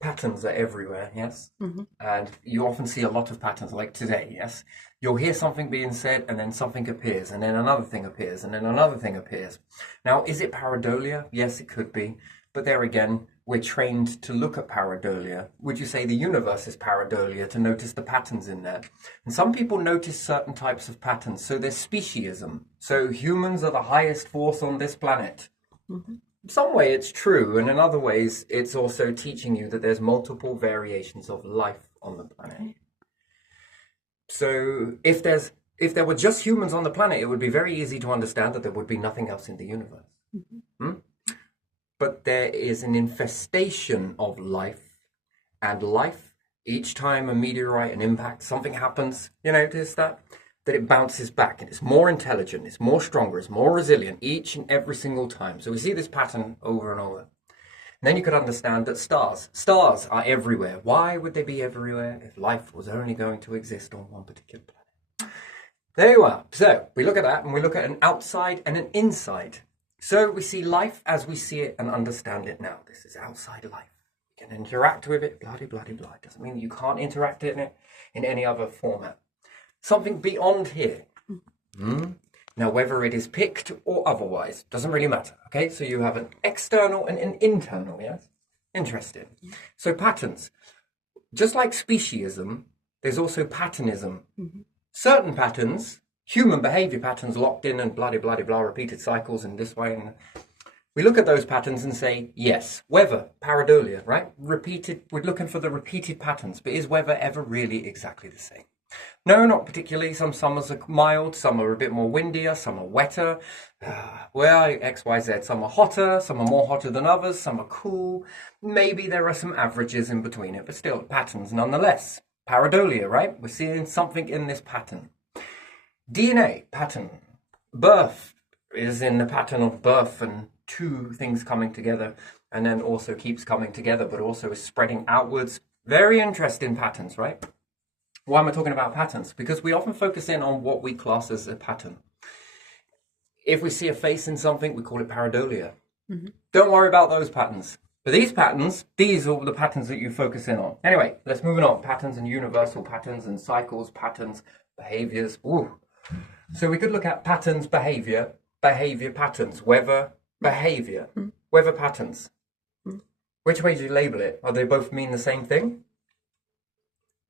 Patterns are everywhere, yes? Hmm. And you often see a lot of patterns, like today, yes? You'll hear something being said, and then something appears, and then another thing appears, and then another thing appears. Now, is it pareidolia? Yes, it could be. But there again, we're trained to look at pareidolia. Would you say the universe is pareidolia to notice the patterns in there? And some people notice certain types of patterns. So there's speciesism. So humans are the highest force on this planet. Hmm. Some way it's true, and in other ways it's also teaching you that there's multiple variations of life on the planet. So if there were just humans on the planet, it would be very easy to understand that there would be nothing else in the universe. Hmm? But there is an infestation of life, and life, each time a meteorite, an impact, something happens, you notice that it bounces back and it's more intelligent, it's more stronger, it's more resilient each and every single time. So we see this pattern over and over. And then you could understand that stars are everywhere. Why would they be everywhere if life was only going to exist on one particular planet? There you are. So we look at that and we look at an outside and an inside. So we see life as we see it and understand it now. This is outside life. You can interact with it, blah, blah, blah, blah. It doesn't mean that you can't interact in it in any other format. Something beyond here. Now, whether it is picked or otherwise, doesn't really matter. Okay, so you have an external and an internal, yes? Interesting. So patterns. Just like speciesism, there's also patternism. Certain patterns, human behavior patterns locked in and blah, blah, blah, repeated cycles in this way. And we look at those patterns and say, yes, weather, pareidolia, right? Repeated, we're looking for the repeated patterns, but is weather ever really exactly the same? No, not particularly. Some summers are mild, some are a bit more windier, some are wetter. Well, X, Y, Z. Some are hotter, some are more hotter than others, some are cool. Maybe there are some averages in between it, but still patterns nonetheless. Pareidolia, right? We're seeing something in this pattern. DNA pattern. Birth is in the pattern of birth and two things coming together, and then also keeps coming together, but also is spreading outwards. Very interesting patterns, right? Why am I talking about patterns? Because we often focus in on what we class as a pattern. If we see a face in something, we call it pareidolia. Don't worry about those patterns. But these patterns, these are the patterns that you focus in on. Anyway, let's move on. Patterns and universal patterns and cycles, patterns, behaviors. Ooh. So we could look at patterns, behavior patterns, weather, behavior, weather patterns. Which way do you label it? Are they both mean the same thing?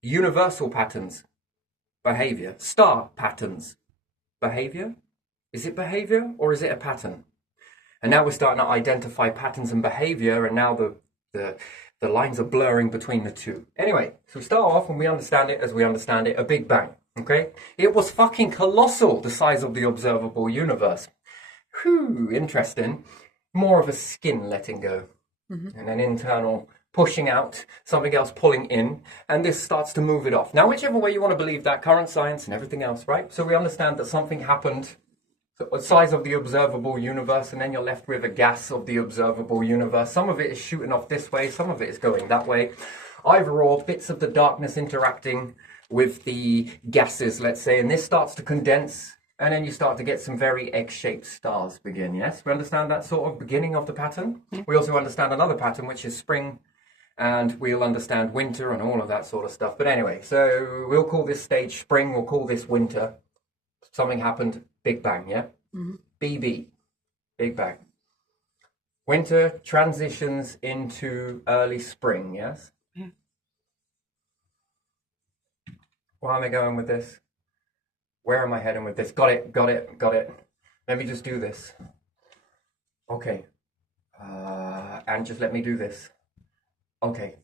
Universal patterns, behavior. Star patterns, behavior. Is it behavior or is it a pattern? And now we're starting to identify patterns and behavior, and now the lines are blurring between the two. Anyway, so we start off and we understand it as we understand it, a Big Bang, okay? It was fucking colossal, the size of the observable universe. Whew, interesting. More of a skin letting go and an internal pushing out, something else pulling in, and this starts to move it off. Now, whichever way you want to believe that, current science and everything else, right? So we understand that something happened, the size of the observable universe, and then you're left with a gas of the observable universe. Some of it is shooting off this way, some of it is going that way. Either or, bits of the darkness interacting with the gases, let's say, and this starts to condense, and then you start to get some very egg-shaped stars begin, yes? We understand that sort of beginning of the pattern. We also understand another pattern, which is spring, and we'll understand winter and all of that sort of stuff. But anyway, so we'll call this stage spring, we'll call this winter. Something happened, Big Bang, yeah? BB, Big Bang. Winter transitions into early spring, yes? Where am I going with this? Where am I heading with this? Got it. Let me just do this. Okay. And just let me do this. Okay,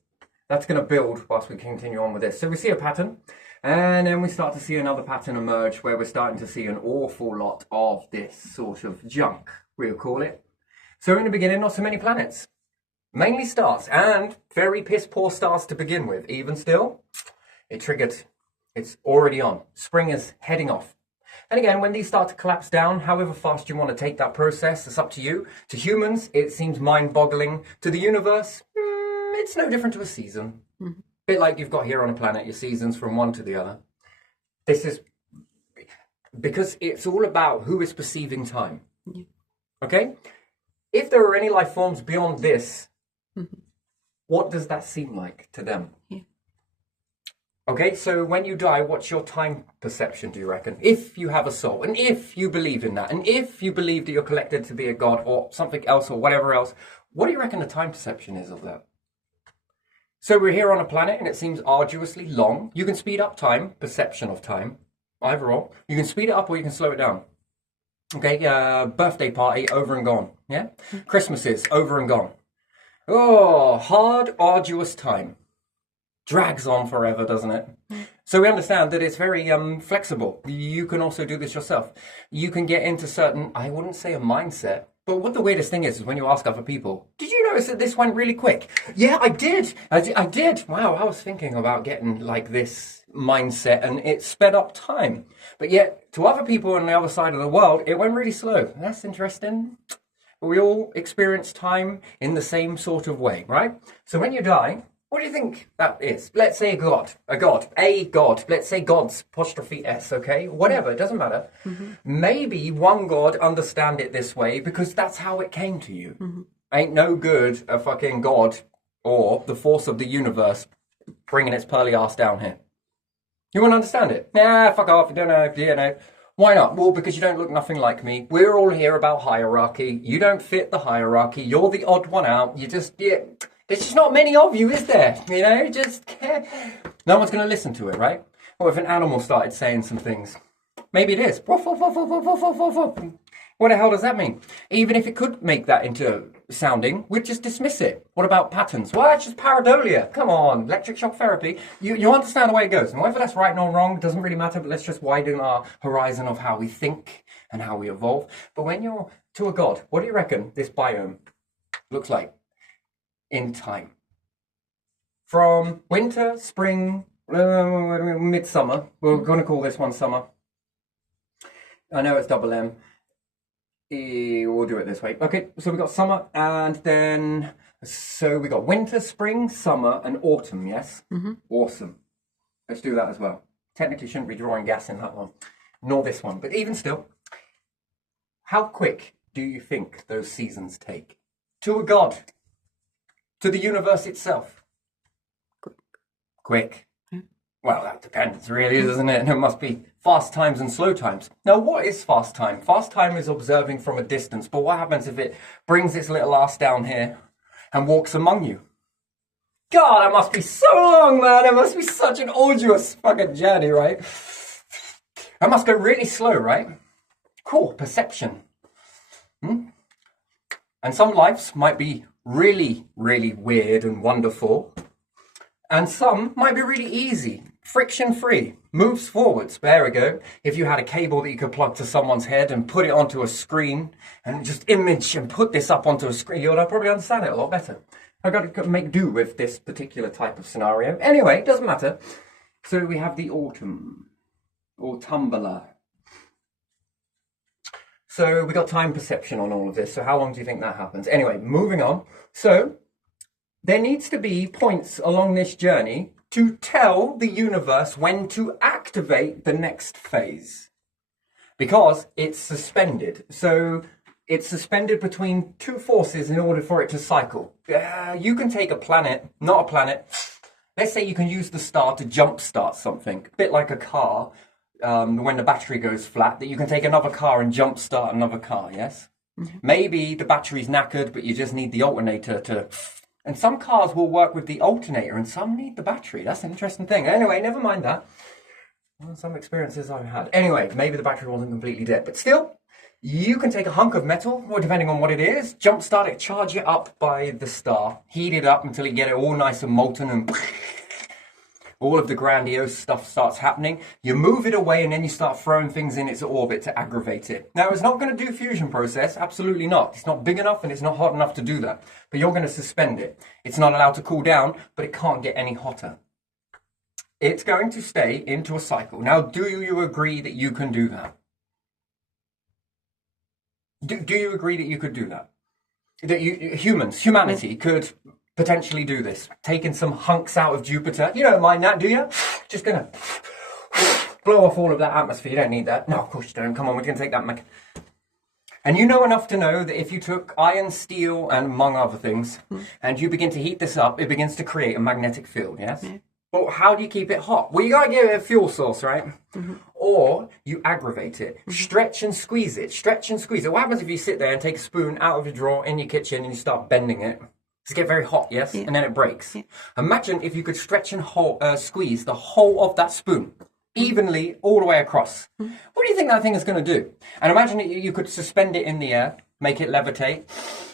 that's going to build whilst we continue on with this. So we see a pattern, and then we start to see another pattern emerge where we're starting to see an awful lot of this sort of junk, we'll call it. So in the beginning, not so many planets, mainly stars, and very piss poor stars to begin with. Even still, it triggered, it's already on. Spring is heading off. And again, when these start to collapse down, however fast you want to take that process, it's up to you. To humans, it seems mind-boggling. To the universe, it's no different to a season. A bit like you've got here on a planet, your seasons from one to the other. This is because it's all about who is perceiving time. Okay? If there are any life forms beyond this, What does that seem like to them? Yeah. Okay, so when you die, what's your time perception, do you reckon? If you have a soul, and if you believe in that, and if you believe that you're collected to be a god or something else or whatever else, what do you reckon the time perception is of that? So we're here on a planet and it seems arduously long. You can speed up time, perception of time, either or. You can speed it up or you can slow it down. Okay, birthday party, over and gone. Yeah? Christmases, over and gone. Oh, hard, arduous time. Drags on forever, doesn't it? So we understand that it's very flexible. You can also do this yourself. You can get into certain, I wouldn't say a mindset, but what the weirdest thing is when you ask other people, did you notice that this went really quick? Yeah, I did. I did. Wow, I was thinking about getting like this mindset and it sped up time. But yet, to other people on the other side of the world, it went really slow. That's interesting. We all experience time in the same sort of way, right? So when you die, what do you think that is? Let's say a god, let's say gods, apostrophe S, okay? Whatever, it doesn't matter. Mm-hmm. Maybe one god understand it this way because that's how it came to you. Mm-hmm. Ain't no good a fucking god or the force of the universe bringing its pearly ass down here. You won't understand it. Nah, fuck off, you don't know. Why not? Well, because you don't look nothing like me. We're all here about hierarchy. You don't fit the hierarchy. You're the odd one out. There's just not many of you, is there? You know, no one's going to listen to it, right? Or if an animal started saying some things, maybe it is. What the hell does that mean? Even if it could make that into sounding, we'd just dismiss it. What about patterns? Well, it's just pareidolia. Come on, electric shock therapy. You understand the way it goes. And whether that's right or wrong doesn't really matter, but let's just widen our horizon of how we think and how we evolve. But when you're to a god, what do you reckon this biome looks like in time? From winter, spring, midsummer. We're going to call this one summer. I know it's double M. We'll do it this way. Okay, so we got summer and then, so we got winter, spring, summer and autumn, yes? Mm-hmm. Awesome. Let's do that as well. Technically shouldn't be drawing gas in that one, nor this one, but even still, how quick do you think those seasons take? To a god? To the universe itself? Quick. Well, that depends really, doesn't it? There must be fast times and slow times. Now, what is fast time? Fast time is observing from a distance, but what happens if it brings its little ass down here and walks among you? God, that must be so long, man. It must be such an arduous fucking journey, right? That must go really slow, right? Cool, perception. And some lives might be really, really weird and wonderful. And some might be really easy, friction-free, moves forwards. There we go. If you had a cable that you could plug to someone's head and put it onto a screen and just image and put this up onto a screen, you'll probably understand it a lot better. I've got to make do with this particular type of scenario. Anyway, it doesn't matter. So we have the autumn, autumnal. So we got time perception on all of this. So how long do you think that happens? Anyway, moving on. So there needs to be points along this journey to tell the universe when to activate the next phase. Because it's suspended. So it's suspended between two forces in order for it to cycle. You can take a planet, not a planet. Let's say you can use the star to jumpstart something. A bit like a car, when the battery goes flat, that you can take another car and jumpstart another car, yes? Mm-hmm. Maybe the battery's knackered, but you just need the alternator to... And some cars will work with the alternator and some need the battery. That's an interesting thing. Anyway, never mind that. Well, some experiences I've had. Anyway, maybe the battery wasn't completely dead. But still, you can take a hunk of metal, or depending on what it is, jumpstart it, charge it up by the star, heat it up until you get it all nice and molten and all of the grandiose stuff starts happening. You move it away and then you start throwing things in its orbit to aggravate it. Now, it's not going to do fusion process. Absolutely not. It's not big enough and it's not hot enough to do that. But you're going to suspend it. It's not allowed to cool down, but it can't get any hotter. It's going to stay into a cycle. Now, do you agree that you can do that? Do you agree that you could do that? That humanity could potentially do this? Taking some hunks out of Jupiter. You don't mind that, do you? Just gonna blow off all of that atmosphere. You don't need that. No, of course you don't. Come on, we're gonna take that. And you know enough to know that if you took iron, steel, and among other things, and you begin to heat this up, it begins to create a magnetic field, yes? Yeah. But how do you keep it hot? Well, you got to give it a fuel source, right? Or you aggravate it. Stretch and squeeze it. Stretch and squeeze it. What happens if you sit there and take a spoon out of your drawer in your kitchen and you start bending it? It's get very hot, yes? Yeah. And then it breaks. Yeah. Imagine if you could stretch and squeeze the whole of that spoon evenly all the way across. What do you think that thing is going to do? And imagine you could suspend it in the air, make it levitate.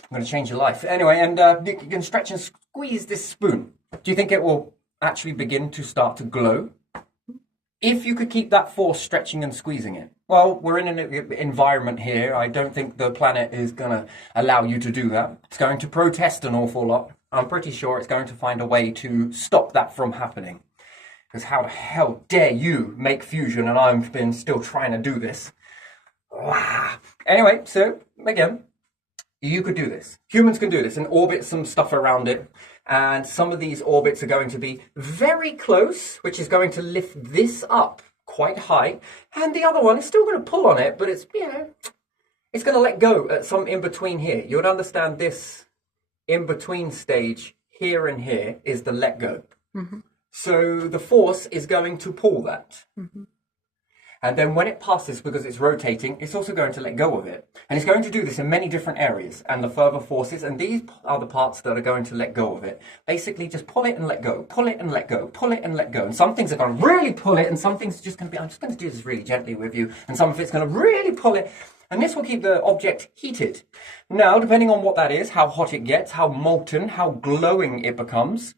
I'm going to change your life. Anyway, and you can stretch and squeeze this spoon. Do you think it will actually begin to start to glow? If you could keep that force stretching and squeezing it. Well, we're in an environment here. I don't think the planet is going to allow you to do that. It's going to protest an awful lot. I'm pretty sure it's going to find a way to stop that from happening. Because how the hell dare you make fusion and I've been still trying to do this? Wow. Anyway, so again, you could do this. Humans can do this and orbit some stuff around it. And some of these orbits are going to be very close, which is going to lift this up quite high. And the other one is still going to pull on it, but it's, it's going to let go at some in-between here. You would understand this in-between stage here and here is the let go. So the force is going to pull that. And then when it passes, because it's rotating, it's also going to let go of it. And it's going to do this in many different areas. And the further forces, and these are the parts that are going to let go of it. Basically, just pull it and let go, pull it and let go, pull it and let go. And some things are going to really pull it, and some things are just going to be, I'm just going to do this really gently with you. And some of it's going to really pull it. And this will keep the object heated. Now, depending on what that is, how hot it gets, how molten, how glowing it becomes,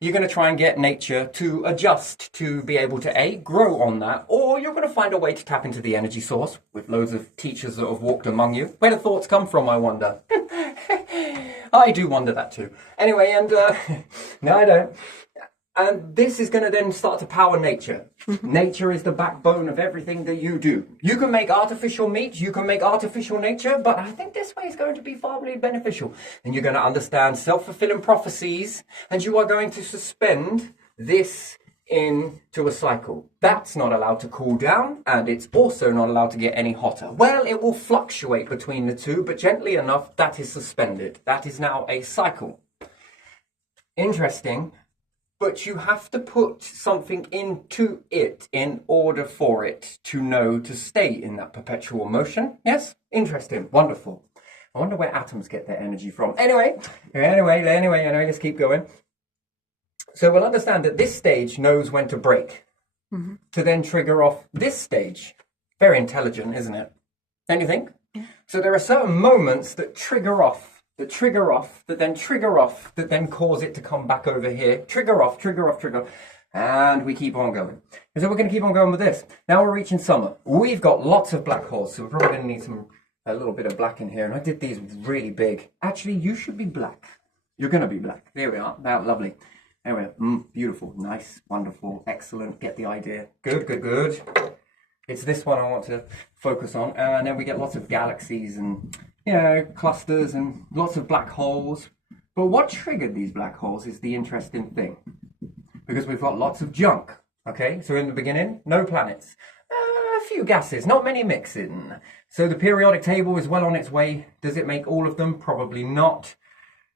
you're going to try and get nature to adjust to be able to A, grow on that, or you're going to find a way to tap into the energy source with loads of teachers that have walked among you. Where do thoughts come from, I wonder? I do wonder that too. Anyway, and no, I don't. And this is going to then start to power nature. Nature is the backbone of everything that you do. You can make artificial meat, you can make artificial nature, but I think this way is going to be far more beneficial. And you're going to understand self-fulfilling prophecies, and you are going to suspend this into a cycle. That's not allowed to cool down, and it's also not allowed to get any hotter. Well, it will fluctuate between the two, but gently enough, that is suspended. That is now a cycle. Interesting. But you have to put something into it in order for it to know to stay in that perpetual motion. Yes? Interesting. Wonderful. I wonder where atoms get their energy from. Anyway, let's keep going. So we'll understand that this stage knows when to break to then trigger off this stage. Very intelligent, isn't it? Don't you think? Yeah. So there are certain moments that trigger off, that then cause it to come back over here. Trigger off. And we keep on going. And so we're going to keep on going with this. Now we're reaching summer. We've got lots of black holes, so we're probably going to need a little bit of black in here. And I did these really big. Actually, you should be black. You're going to be black. There we are. Now, lovely. Anyway, beautiful, nice, wonderful, excellent. Get the idea. Good. It's this one I want to focus on. And then we get lots of galaxies and clusters and lots of black holes. But what triggered these black holes is the interesting thing. Because we've got lots of junk. Okay, so in the beginning, no planets. A few gases, not many mixing. So the periodic table is well on its way. Does it make all of them? Probably not.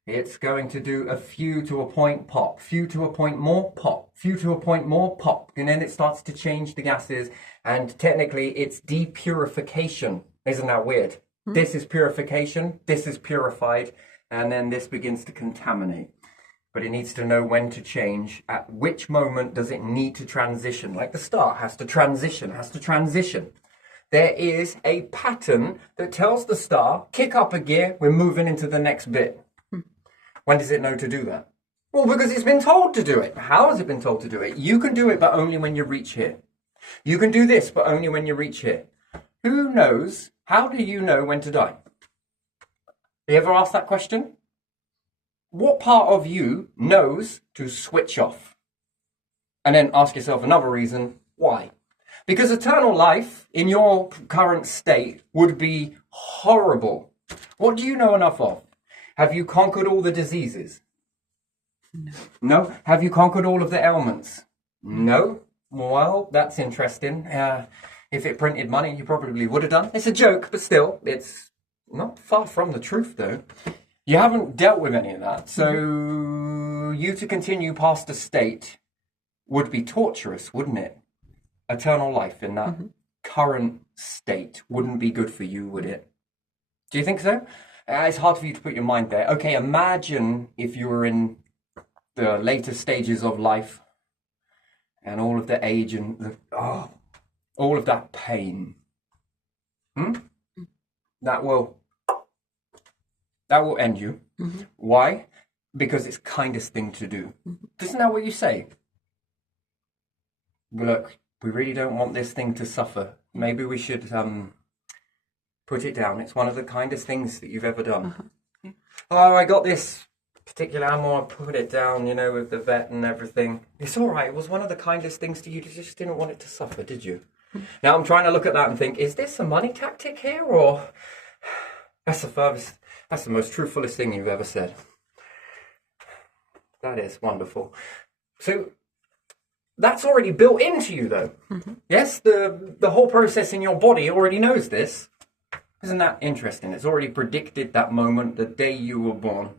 It's going to do a few to a point, pop. Few to a point more, pop. Few to a point more, pop. And then it starts to change the gases. And technically, it's depurification. Isn't that weird? This is purification, this is purified, and then this begins to contaminate. But it needs to know when to change. At which moment does it need to transition? Like the star has to transition. There is a pattern that tells the star, kick up a gear, we're moving into the next bit. When does it know to do that? Well, because it's been told to do it. How has it been told to do it? You can do it, but only when you reach here. You can do this, but only when you reach here. Who knows? How do you know when to die? You ever asked that question? What part of you knows to switch off? And then ask yourself another reason, why? Because eternal life in your current state would be horrible. What do you know enough of? Have you conquered all the diseases? No? Have you conquered all of the ailments? No? Well, that's interesting. If it printed money, you probably would have done. It's a joke, but still, it's not far from the truth, though. You haven't dealt with any of that. So you to continue past a state would be torturous, wouldn't it? Eternal life in that current state wouldn't be good for you, would it? Do you think so? It's hard for you to put your mind there. Okay, imagine if you were in the later stages of life and all of the age and all of that pain. That will end you. Why? Because it's kindest thing to do. Isn't that what you say? Look, we really don't want this thing to suffer. Maybe we should put it down. It's one of the kindest things that you've ever done. Oh, I got this particular animal, I put it down, with the vet and everything. It's all right. It was one of the kindest things to you. You just didn't want it to suffer, did you? Now I'm trying to look at that and think, is this a money tactic here, or that's the most truthfulest thing you've ever said. That is wonderful. So that's already built into you, though. Yes, the whole process in your body already knows this. Isn't that interesting? It's already predicted that moment, the day you were born.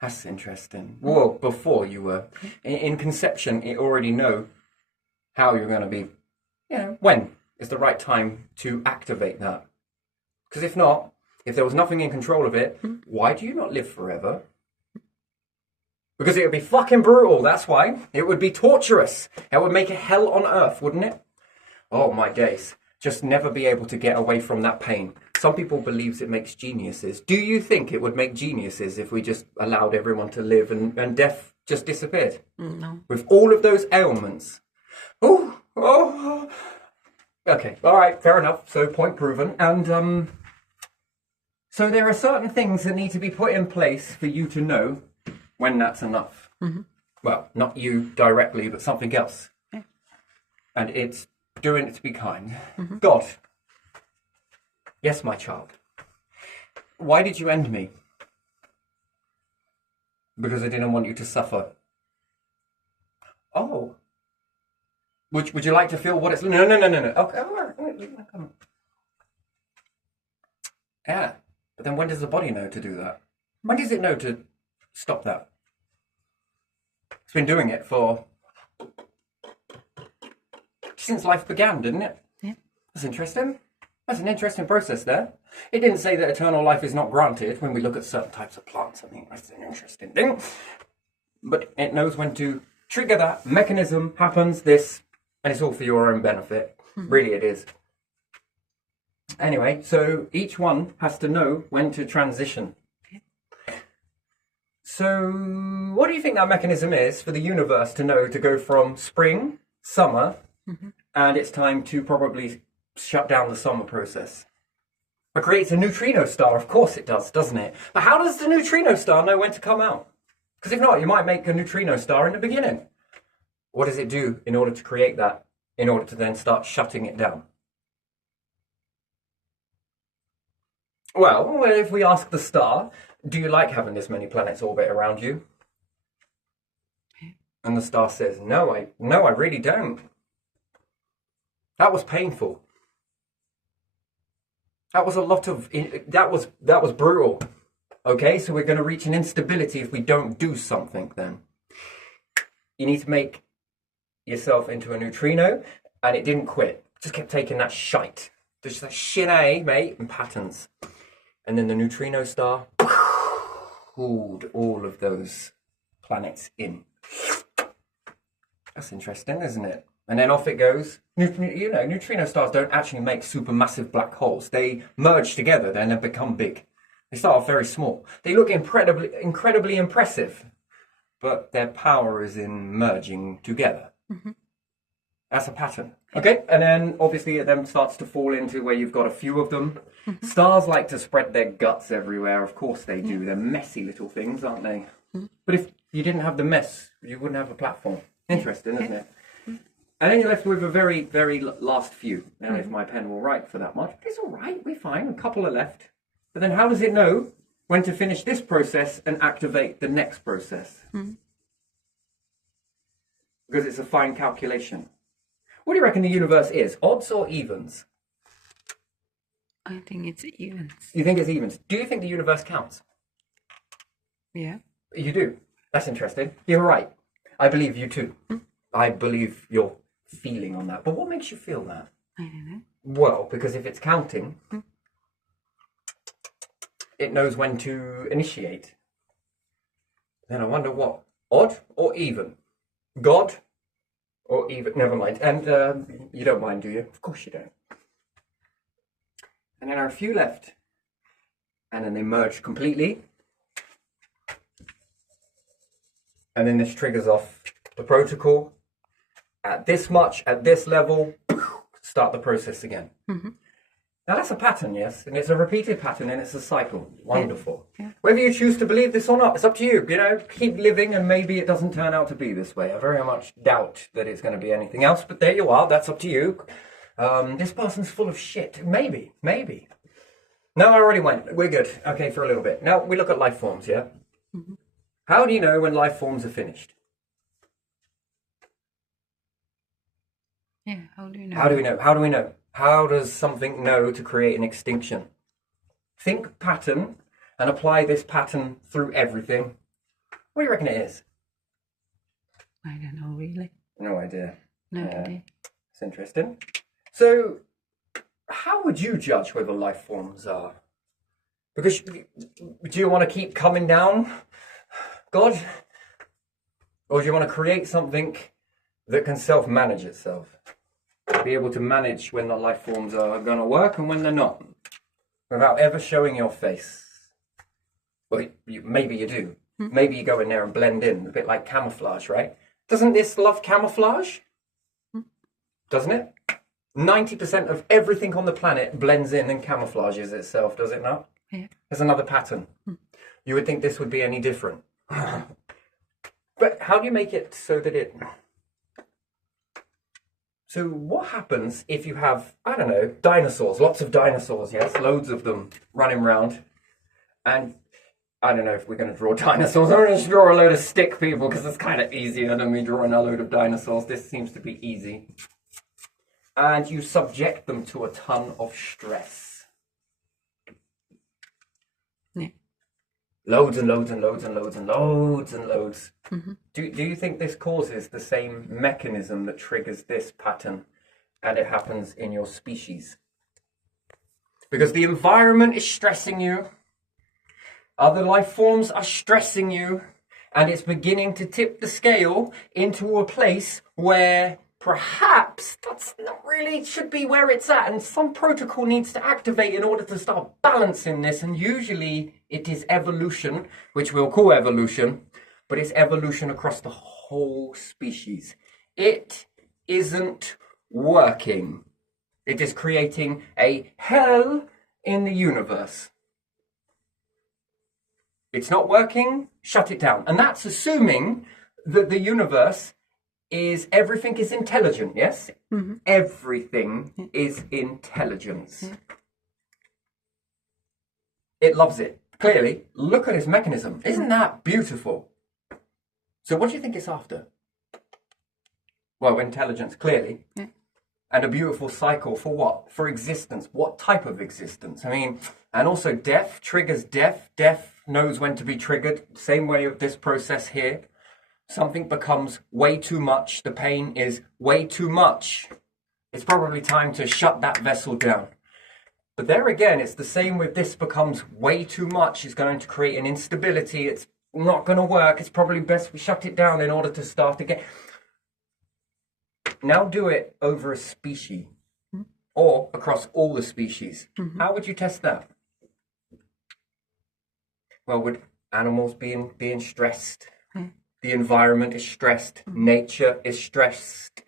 That's interesting. Well, before you were. In conception, it already know how you're going to be. When is the right time to activate that? Because if not, if there was nothing in control of it, why do you not live forever? Because it would be fucking brutal, that's why. It would be torturous. It would make a hell on earth, wouldn't it? Oh my days. Just never be able to get away from that pain. Some people believe it makes geniuses. Do you think it would make geniuses if we just allowed everyone to live and death just disappeared? No. With all of those ailments. Oh. Okay, all right, fair enough. So point proven. And so there are certain things that need to be put in place for you to know when that's enough. Well, not you directly, but something else. Yeah. And it's doing it to be kind. God. Yes, my child. Why did you end me? Because I didn't want you to suffer. Oh. Would you like to feel what it's... No. Okay, all right. Yeah. But then when does the body know to do that? When does it know to stop that? It's been doing it since life began, didn't it? Yeah. That's interesting. That's an interesting process there. It didn't say that eternal life is not granted when we look at certain types of plants. I mean, that's an interesting thing. But it knows when to trigger that mechanism, happens this, and it's all for your own benefit. Really it is. Anyway, so each one has to know when to transition. So what do you think that mechanism is for the universe to know to go from spring, summer, and it's time to probably shut down the summer process? It creates a neutrino star. Of course it does, doesn't it? But how does the neutrino star know when to come out? Because if not, you might make a neutrino star in the beginning. What does it do in order to create that, in order to then start shutting it down? Well, if we ask the star, do you like having this many planets orbit around you? And the star says, no, I really don't. That was painful. That was a lot of, that was brutal. Okay, so we're going to reach an instability if we don't do something then. You need to make yourself into a neutrino, and it didn't quit. Just kept taking that shite. Just that shit, mate, and patterns. And then the neutrino star pulled all of those planets in. That's interesting, isn't it? And then off it goes. Neutrino stars don't actually make supermassive black holes. They merge together, then they become big. They start off very small. They look incredibly impressive, but their power is in merging together. That's a pattern. Okay, and then obviously it then starts to fall into where you've got a few of them. Stars like to spread their guts everywhere. Of course they do. They're messy little things, aren't they? But if you didn't have the mess, you wouldn't have a platform. Interesting, isn't it? And then you're left with a very, very last few. Now, if my pen will write for that much, it's all right. We're fine. A couple are left. But then how does it know when to finish this process and activate the next process? Because it's a fine calculation. What do you reckon the universe is? Odds or evens? I think it's evens. You think it's evens. Do you think the universe counts? Yeah. You do. That's interesting. You're right. I believe you too. I believe your feeling on that. But what makes you feel that? I don't know. Well, because if it's counting, it knows when to initiate. Then I wonder what? Odd or even? God or even? Never mind. And you don't mind, do you? Of course you don't. And then there are a few left. And then they merge completely. And then this triggers off the protocol. At this much, at this level, start the process again. Mm-hmm. Now that's a pattern, yes, and it's a repeated pattern, and it's a cycle. Wonderful. Yeah. Whether you choose to believe this or not, it's up to you. You know, keep living, and maybe it doesn't turn out to be this way. I very much doubt that it's going to be anything else, but there you are. That's up to you. This person's full of shit. Maybe. No, I already went. We're good. Okay, for a little bit. Now we look at life forms. Yeah. Mm-hmm. How do you know when life forms are finished? Yeah, how do you know? How do we know? How do we know? How does something know to create an extinction? Think pattern and apply this pattern through everything. What do you reckon it is? I don't know, really. No idea. No idea. It's interesting. So, how would you judge whether life forms are? Because do you want to keep coming down, God? Or do you want to create something that can self-manage itself? Be able to manage when the life forms are going to work and when they're not, without ever showing your face. Well, maybe you do. Maybe you go in there and blend in, a bit like camouflage, right? Doesn't this love camouflage? Doesn't it? 90% of everything on the planet blends in and camouflages itself, does it not? Yeah. There's another pattern. You would think this would be any different. But how do you make it so that it... So what happens if you have, I don't know, dinosaurs, lots of dinosaurs, yes, loads of them running around, and I don't know if we're going to draw dinosaurs. I'm going to draw a load of stick people because it's kind of easier than me drawing a load of dinosaurs. This seems to be easy. And you subject them to a ton of stress. Yeah. Loads and loads and loads and loads and loads and loads. Mm-hmm. Do you think this causes the same mechanism that triggers this pattern, and it happens in your species? Because the environment is stressing you, other life forms are stressing you, and it's beginning to tip the scale into a place where perhaps that's not really should be where it's at, and some protocol needs to activate in order to start balancing this. And usually it is evolution, which we'll call evolution, but it's evolution across the whole species. It isn't working. It is creating a hell in the universe. It's not working, shut it down. And that's assuming that the universe is, everything is intelligent, yes? Mm-hmm. Everything is intelligence. It loves it. Clearly, look at its mechanism. Isn't that beautiful? So what do you think it's after? Well, intelligence, clearly. Yeah. And a beautiful cycle for what? For existence. What type of existence? I mean, and also death triggers death. Death knows when to be triggered. Same way with this process here. Something becomes way too much. The pain is way too much. It's probably time to shut that vessel down. But there again, it's the same with this becomes way too much. It's going to create an instability. It's not going to work. It's probably best we shut it down in order to start again. Now do it over a species or across all the species. Mm-hmm. How would you test that? Well, would animals being stressed? The environment is stressed. Nature is stressed.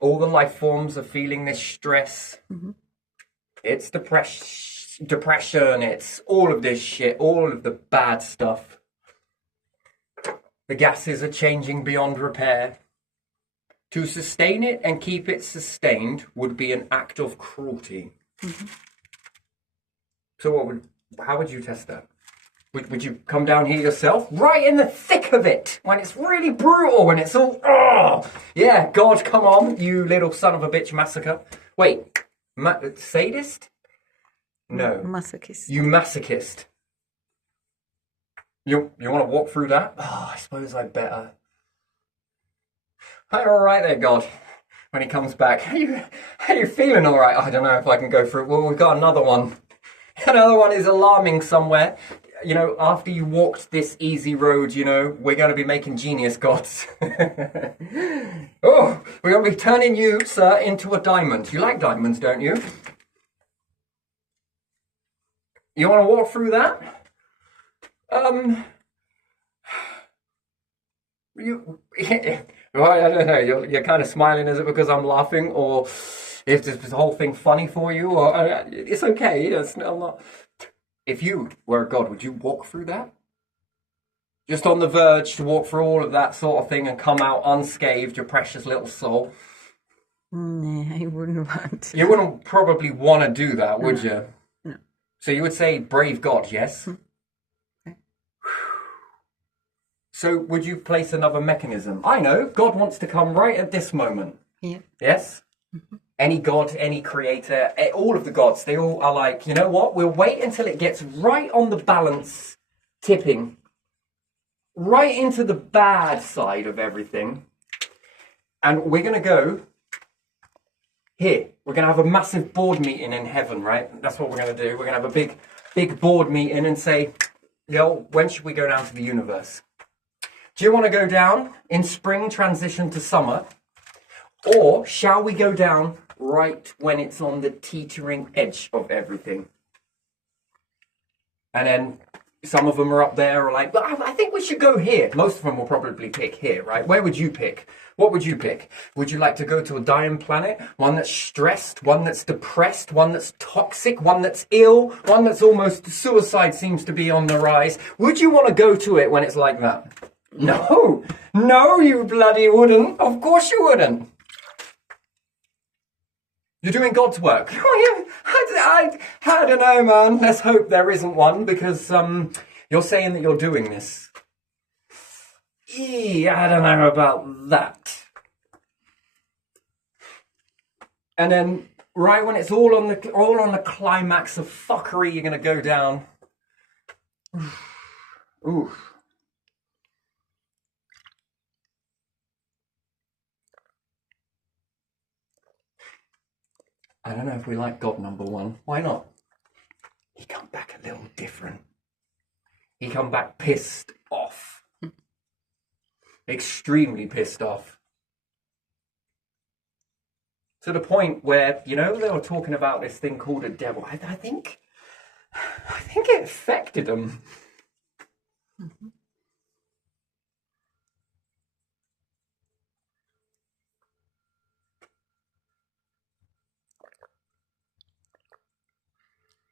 All the life forms are feeling this stress. It's depression. It's all of this shit, all of the bad stuff. The gases are changing beyond repair. To sustain it and keep it sustained would be an act of cruelty. So how would you test that? Would you come down here yourself? Right in the thick of it, when it's really brutal, when it's all, oh, yeah, God, come on, you little son of a bitch massacre. Wait, sadist? No. Masochist. You masochist. You want to walk through that? Oh, I suppose I better. All right there, God. When he comes back, how you feeling? All right. I don't know if I can go through. Well, we've got another one. Another one is alarming somewhere. You know, after you walked this easy road, you know, we're going to be making genius gods. Oh, we're going to be turning you, sir, into a diamond. You like diamonds, don't you? You want to walk through that? Well, I don't know. You're kind of smiling. Is it because I'm laughing, or is this whole thing funny for you? Or it's okay. I'm not. If you were a god, would you walk through that? Just on the verge to walk through all of that sort of thing and come out unscathed, your precious little soul. No, I wouldn't want to. You wouldn't probably want to do that, would you? No. So you would say brave god, yes? So would you place another mechanism? I know, God wants to come right at this moment. Yeah. Yes? Any god, any creator, all of the gods, they all are like, you know what? We'll wait until it gets right on the balance, tipping, right into the bad side of everything. And we're going to go here. We're going to have a massive board meeting in heaven, right? That's what we're going to do. We're going to have a big board meeting and say, yo, when should we go down to the universe? Do you want to go down in spring, transition to summer? Or shall we go down right when it's on the teetering edge of everything? And then some of them are up there are like, well, I think we should go here. Most of them will probably pick here, right? Where would you pick? What would you pick? Would you like to go to a dying planet? One that's stressed, one that's depressed, one that's toxic, one that's ill, one that's almost suicide seems to be on the rise? Would you want to go to it when it's like that? No, you bloody wouldn't. Of course you wouldn't. You're doing God's work. I don't know, man. Let's hope there isn't one, because you're saying that you're doing this. I don't know about that. And then, right when it's all on the climax of fuckery, you're gonna go down. Ooh. I don't know if we like God number one. Why not? He come back a little different. He come back pissed off. Extremely pissed off. To the point where, you know, they were talking about this thing called a devil. I think it affected them. Mm-hmm.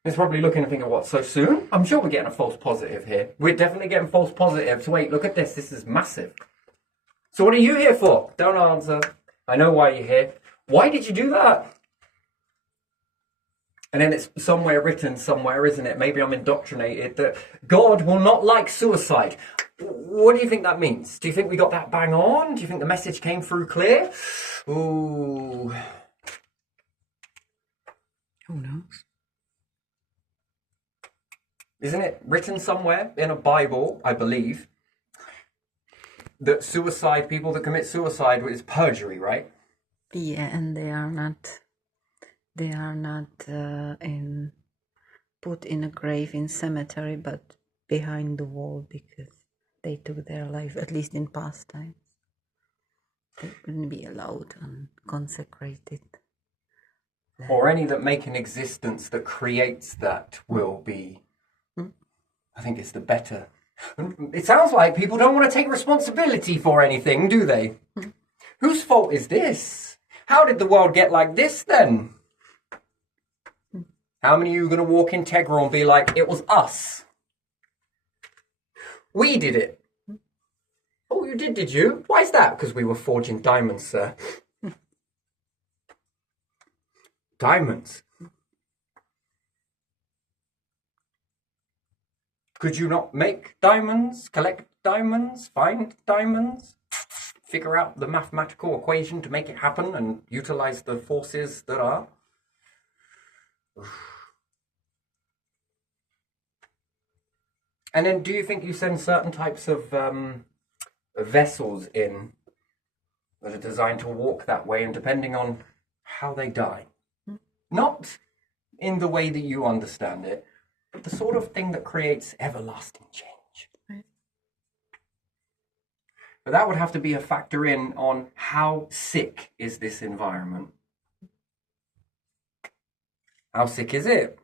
He's probably looking and thinking, what, so soon? I'm sure we're getting a false positive here. We're definitely getting false positives. Wait, look at this. This is massive. So what are you here for? Don't answer. I know why you're here. Why did you do that? And then it's somewhere written somewhere, isn't it? Maybe I'm indoctrinated that God will not like suicide. What do you think that means? Do you think we got that bang on? Do you think the message came through clear? Ooh. Who knows? Isn't it written somewhere in a Bible, I believe, that suicide, people that commit suicide is perjury, right? Yeah, and they are not put in a grave in cemetery, but behind the wall, because they took their life, at least in past times. They wouldn't be allowed and consecrated. Or any that make an existence that creates that will be, I think it's the better. It sounds like people don't want to take responsibility for anything, do they? Whose fault is this? How did the world get like this then? How many of you are going to walk integral and be like, it was us? We did it. Oh, you did you? Why is that? Because we were forging diamonds, sir. Diamonds. Could you not make diamonds, collect diamonds, find diamonds, figure out the mathematical equation to make it happen and utilize the forces that are? And then do you think you send certain types of vessels in that are designed to walk that way, and depending on how they die? Not in the way that you understand it, but the sort of thing that creates everlasting change. Right. But that would have to be a factor in on how sick is this environment. How sick is it?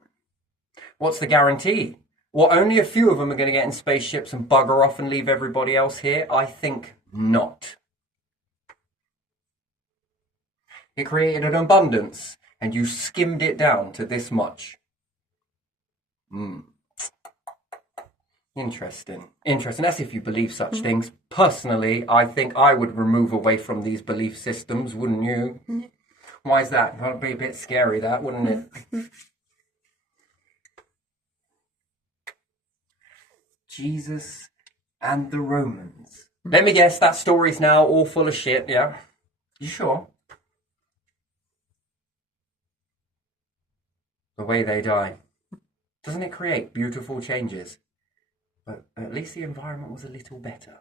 What's the guarantee? Well, only a few of them are going to get in spaceships and bugger off and leave everybody else here? I think not. It created an abundance, and you skimmed it down to this much. Interesting. Interesting. That's if you believe such things. Personally, I think I would remove away from these belief systems, wouldn't you? Why is that? That'd be a bit scary, that, wouldn't it? Jesus and the Romans. Let me guess, that story's now all full of shit, yeah? You sure? The way they die. Doesn't it create beautiful changes? But at least the environment was a little better.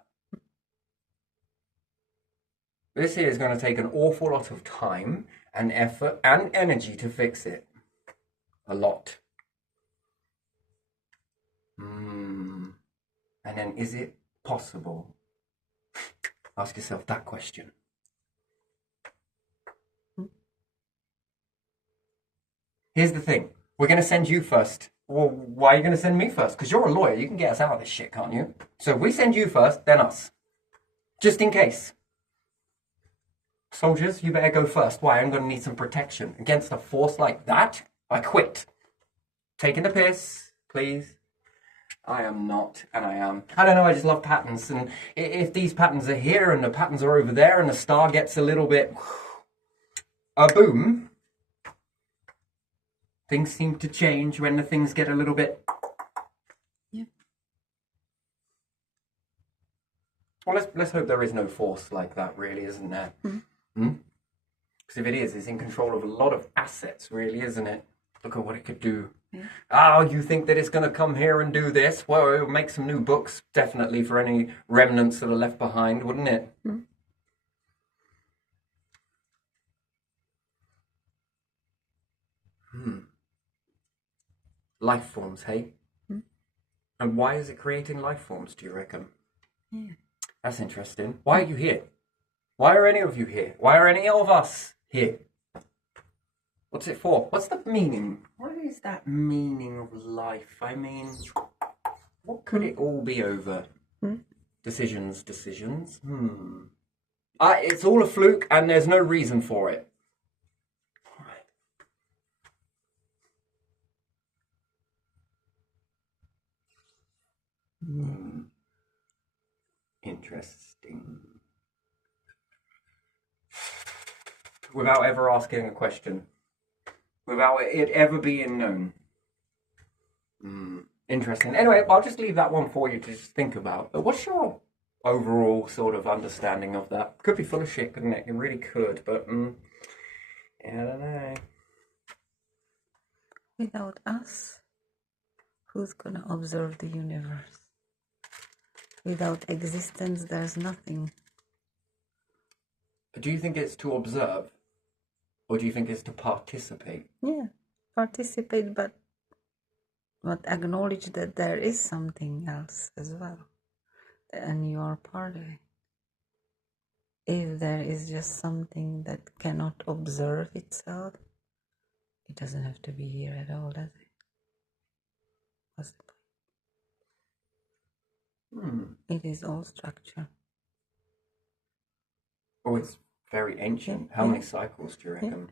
This here is going to take an awful lot of time and effort and energy to fix it. A lot. And then, is it possible? Ask yourself that question. Here's the thing. We're going to send you first. Well, why are you going to send me first? Because you're a lawyer. You can get us out of this shit, can't you? So if we send you first, then us. Just in case. Soldiers, you better go first. Why? I'm going to need some protection. Against a force like that, I quit. Taking the piss, please. I am not, and I am. I don't know, I just love patterns. And if these patterns are here and the patterns are over there and the star gets a little bit... boom. Things seem to change when the things get a little bit... Yeah. Well, let's hope there is no force like that, really, isn't there? Because if it is, it's in control of a lot of assets, really, isn't it? Look at what it could do. Yeah. Oh, you think that it's going to come here and do this? Well, it would make some new books, definitely, for any remnants that are left behind, wouldn't it? Life forms, hey? And why is it creating life forms, do you reckon? Yeah. That's interesting. Why are you here? Why are any of you here? Why are any of us here? What's it for? What's the meaning? What is that meaning of life? I mean, what could it all be over? Decisions. It's all a fluke and there's no reason for it. Interesting. Without ever asking a question. Without it ever being known. Interesting. Anyway, I'll just leave that one for you to just think about. But what's your overall sort of understanding of that? Could be full of shit, couldn't it? It really could, but I don't know. Without us, who's gonna observe the universe? Without existence, there's nothing. Do you think it's to observe? Or do you think it's to participate? Yeah, participate, but acknowledge that there is something else as well. And you are part of it. If there is just something that cannot observe itself, it doesn't have to be here at all, does it? What's the point? It is all structure. Oh, it's very ancient. How many cycles do you reckon?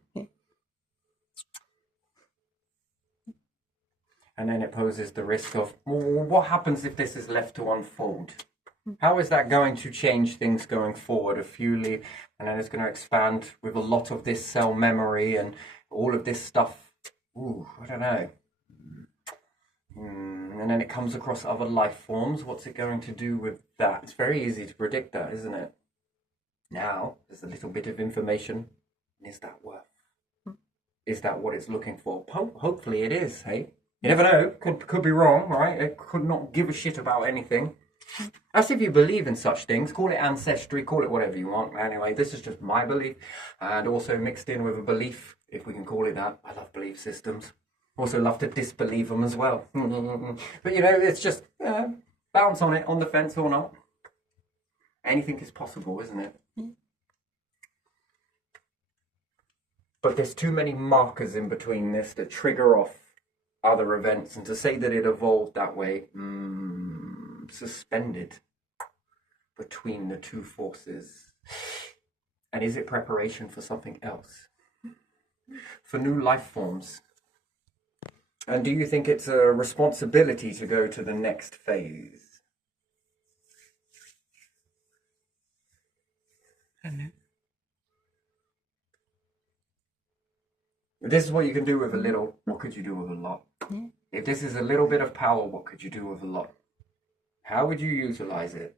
And then it poses the risk of, well, what happens if this is left to unfold? How is that going to change things going forward? And then it's going to expand with a lot of this cell memory and all of this stuff. Ooh, I don't know. And then it comes across other life forms. What's it going to do with that? It's very easy to predict that, isn't it? Now, there's a little bit of information. Is that worth? Is that what it's looking for? Hopefully it is, hey? You never know. Could be wrong, right? It could not give a shit about anything. That's if you believe in such things. Call it ancestry, call it whatever you want. Anyway, this is just my belief, and also mixed in with a belief, if we can call it that. I love belief systems. Also love to disbelieve them as well. But you know, it's just bounce on it, on the fence or not. Anything is possible, isn't it? But there's too many markers in between this to trigger off other events, and to say that it evolved that way, suspended between the two forces. And is it preparation for something else? For new life forms? And do you think it's a responsibility to go to the next phase? I don't know. If this is what you can do with a little, what could you do with a lot? Yeah. If this is a little bit of power, what could you do with a lot? How would you utilize it?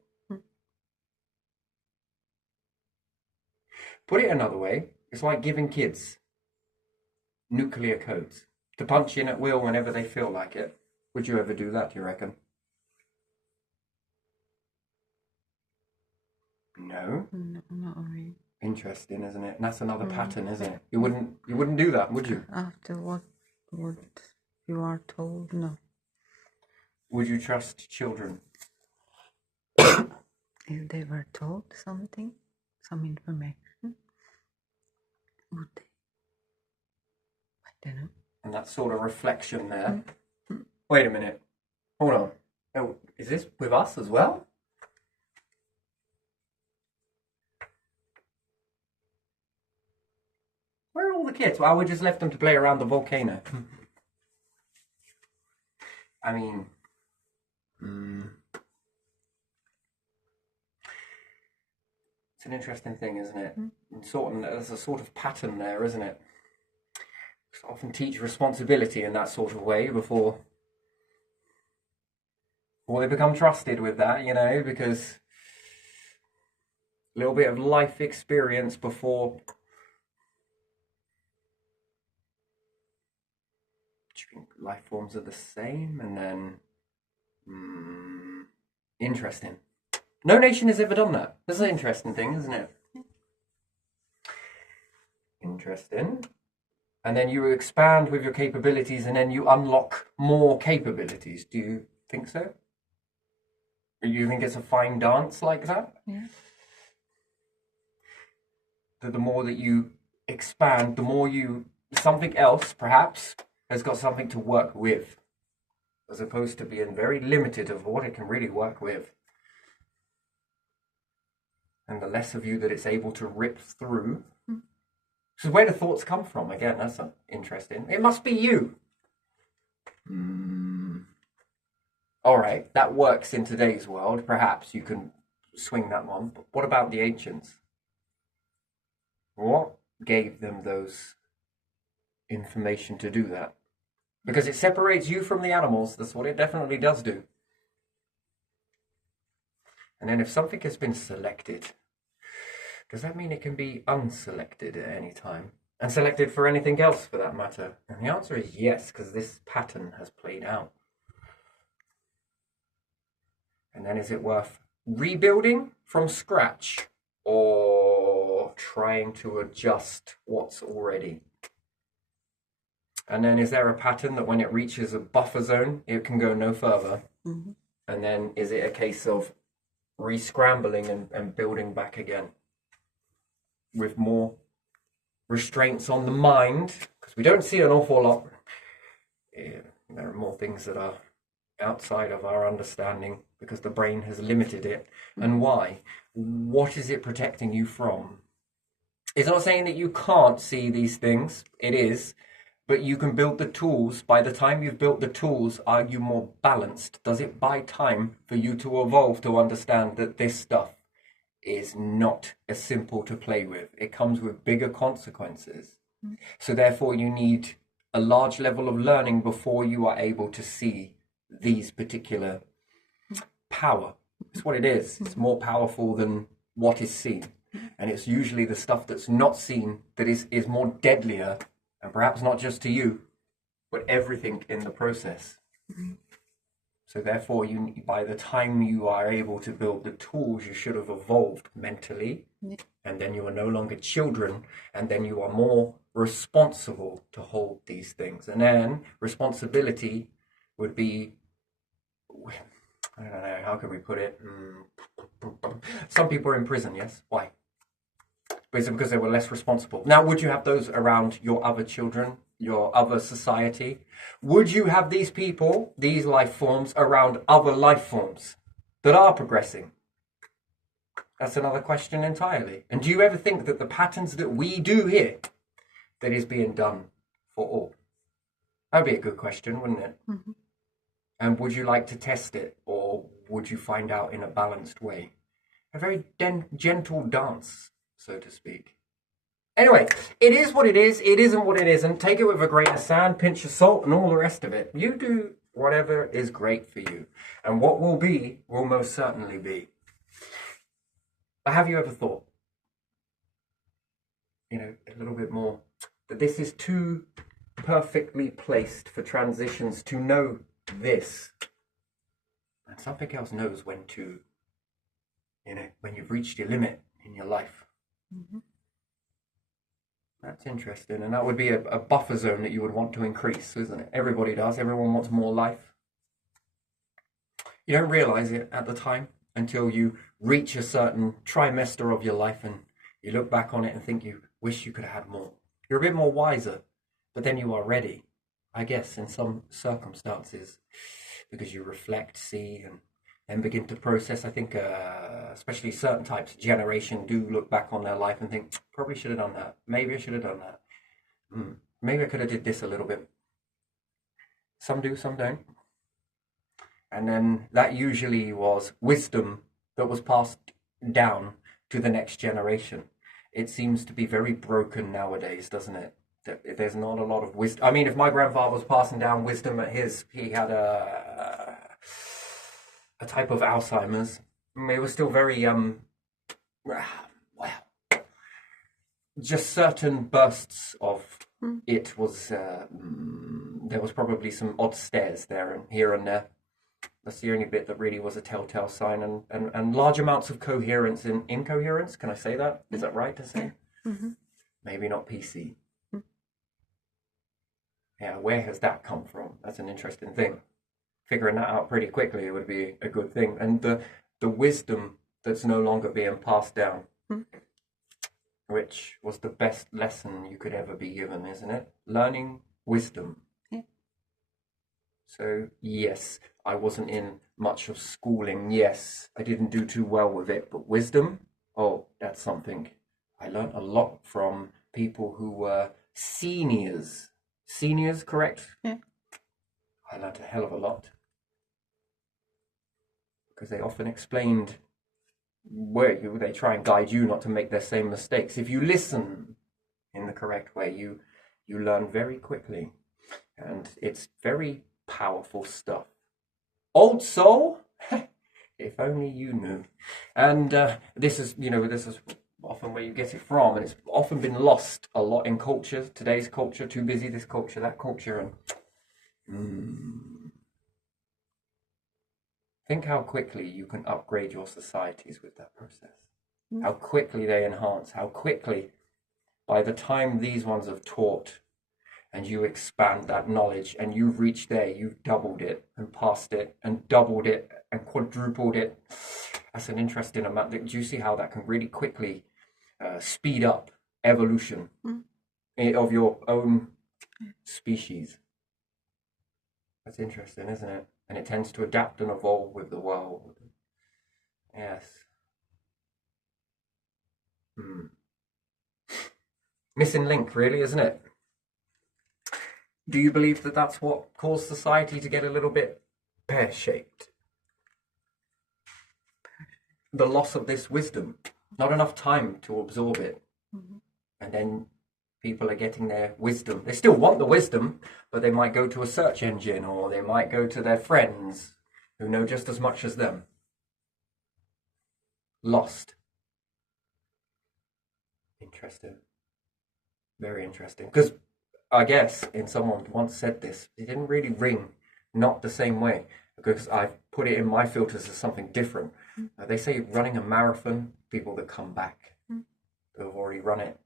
Put it another way, it's like giving kids nuclear codes to punch in at will whenever they feel like it. Would you ever do that, do you reckon? No? No, not really. Interesting, isn't it? And that's another pattern, isn't it? You wouldn't do that, would you? After what you are told, no. Would you trust children? If they were told something, some information, would they? I don't know. And that sort of reflection there. Wait a minute. Hold on. Oh, is this with us as well? Where are all the kids? Well, we just left them to play around the volcano. I mean, it's an interesting thing, isn't it? And there's a sort of pattern there, isn't it? Often teach responsibility in that sort of way before they become trusted with that, you know, because a little bit of life experience before. Do you think life forms are the same? And then, interesting. No nation has ever done that. That's an interesting thing, isn't it? Interesting. And then you expand with your capabilities, and then you unlock more capabilities. Do you think so? Do you think it's a fine dance like that? Yeah. That the more that you expand, the more something else perhaps has got something to work with, as opposed to being very limited of what it can really work with. And the less of you that it's able to rip through. So where do thoughts come from? Again, that's interesting. It must be you. All right, that works in today's world. Perhaps you can swing that one. But what about the ancients? What gave them those information to do that? Because it separates you from the animals. That's what it definitely does do. And then if something has been selected, does that mean it can be unselected at any time? And selected for anything else for that matter? And the answer is yes, because this pattern has played out. And then is it worth rebuilding from scratch or trying to adjust what's already? And then is there a pattern that when it reaches a buffer zone, it can go no further? Mm-hmm. And then is it a case of re-scrambling and building back again with more restraints on the mind? Because we don't see an awful lot. Yeah, there are more things that are outside of our understanding because the brain has limited it. And why? What is it protecting you from? It's not saying that you can't see these things. It is. But you can build the tools. By the time you've built the tools, are you more balanced? Does it buy time for you to evolve to understand that this stuff is not as simple to play with? It comes with bigger consequences. So therefore you need a large level of learning before you are able to see these particular power. It's what it is. It's more powerful than what is seen. And it's usually the stuff that's not seen that is more deadlier. And perhaps not just to you, but everything in the process. So therefore, by the time you are able to build the tools, you should have evolved mentally, and then you are no longer children, and then you are more responsible to hold these things. And then responsibility would be, I don't know, how can we put it? Some people are in prison, yes? Why? Basically because they were less responsible. Now, would you have those around your other children, your other society? Would you have these people, these life forms, around other life forms that are progressing? That's another question entirely. And do you ever think that the patterns that we do here, that is being done for all? That'd be a good question, wouldn't it? Mm-hmm. And would you like to test it, or would you find out in a balanced way? A very gentle dance, so to speak. Anyway, it is what it is. It isn't what it isn't. Take it with a grain of sand, pinch of salt, and all the rest of it. You do whatever is great for you. And what will be, will most certainly be. But have you ever thought, a little bit more, that this is too perfectly placed for transitions to know this? And something else knows when to, when you've reached your limit in your life. Mm-hmm. That's interesting. And that would be a buffer zone that you would want to increase, isn't it? Everybody does. Everyone wants more life. You don't realize it at the time until you reach a certain trimester of your life and you look back on it and think you wish you could have had more. You're a bit more wiser, but then you are ready, I guess, in some circumstances, because you reflect, see, and then begin to process. I think especially certain types of generation do look back on their life and think, probably should have done that. Maybe I should have done that. Maybe I could have did this a little bit. Some do, some don't. And then that usually was wisdom that was passed down to the next generation. It seems to be very broken nowadays, doesn't it? There's not a lot of wisdom. I mean, if my grandfather was passing down wisdom he had a type of Alzheimer's. It was still very, just certain bursts of it was, there was probably some odd stares there and here and there. That's the only bit that really was a telltale sign, and large amounts of coherence in incoherence. Can I say that? Is that right to say? Mm-hmm. Maybe not PC. Mm-hmm. Yeah, where has that come from? That's an interesting thing. Figuring that out pretty quickly would be a good thing. And the wisdom that's no longer being passed down, which was the best lesson you could ever be given, isn't it? Learning wisdom. Yeah. So, yes, I wasn't in much of schooling. Yes, I didn't do too well with it. But wisdom, oh, that's something. I learned a lot from people who were seniors. Seniors, correct? Yeah. I learned a hell of a lot. Because they often explained where they try and guide you not to make their same mistakes. If you listen in the correct way, you learn very quickly. And it's very powerful stuff. Old soul, if only you knew. And this is often where you get it from, and it's often been lost a lot in culture. Today's culture, too busy, this culture, that culture, and think how quickly you can upgrade your societies with that process. How quickly they enhance, how quickly, by the time these ones have taught, and you expand that knowledge, and you've reached there, you've doubled it, and passed it, and doubled it, and quadrupled it. That's an interesting amount. Do you see how that can really quickly speed up evolution of your own species? That's interesting, isn't it? And it tends to adapt and evolve with the world. Yes. Missing link, really, isn't it? Do you believe that that's what caused society to get a little bit pear-shaped? The loss of this wisdom. Not enough time to absorb it. Mm-hmm. And then people are getting their wisdom. They still want the wisdom, but they might go to a search engine, or they might go to their friends who know just as much as them. Lost. Interesting. Very interesting. Because I guess, in someone once said this, it didn't really ring not the same way because I've put it in my filters as something different. They say running a marathon, people that come back, who have already run it.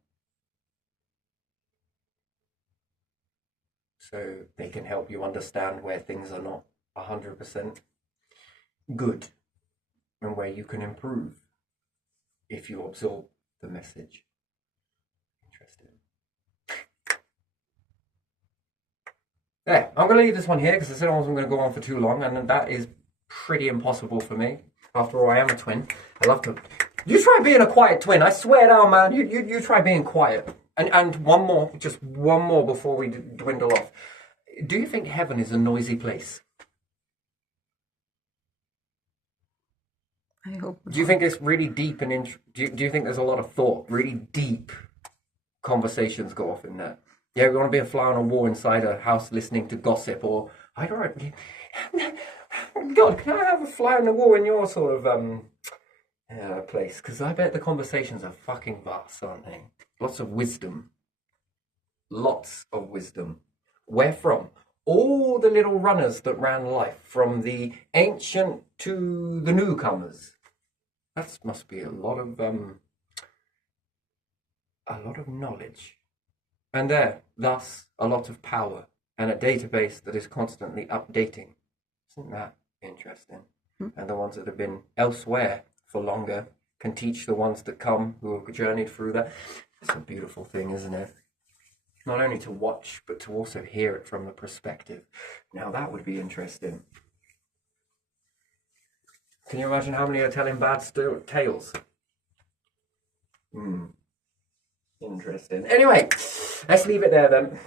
So they can help you understand where things are not 100% good and where you can improve if you absorb the message. Interesting. Yeah, I'm going to leave this one here because I said I wasn't going to go on for too long, and that is pretty impossible for me. After all, I am a twin. I love to... You try being a quiet twin. I swear down, man. You try being quiet. And one more, just one more before we dwindle off. Do you think heaven is a noisy place? I hope not. Do you think it's really deep and do you think there's a lot of thought, really deep conversations go off in there? Yeah, we want to be a fly on a wall inside a house listening to gossip, or I don't know. God, can I have a fly on the wall in your sort of place? Because I bet the conversations are fucking vast, aren't they? Lots of wisdom. Lots of wisdom. Where from? All the little runners that ran life, from the ancient to the newcomers. That must be a lot of knowledge. And thus, a lot of power and a database that is constantly updating. Isn't that interesting? And the ones that have been elsewhere for longer can teach the ones that come who have journeyed through that. It's a beautiful thing, isn't it? Not only to watch, but to also hear it from the perspective. Now that would be interesting. Can you imagine how many are telling bad tales? Interesting. Anyway, let's leave it there then.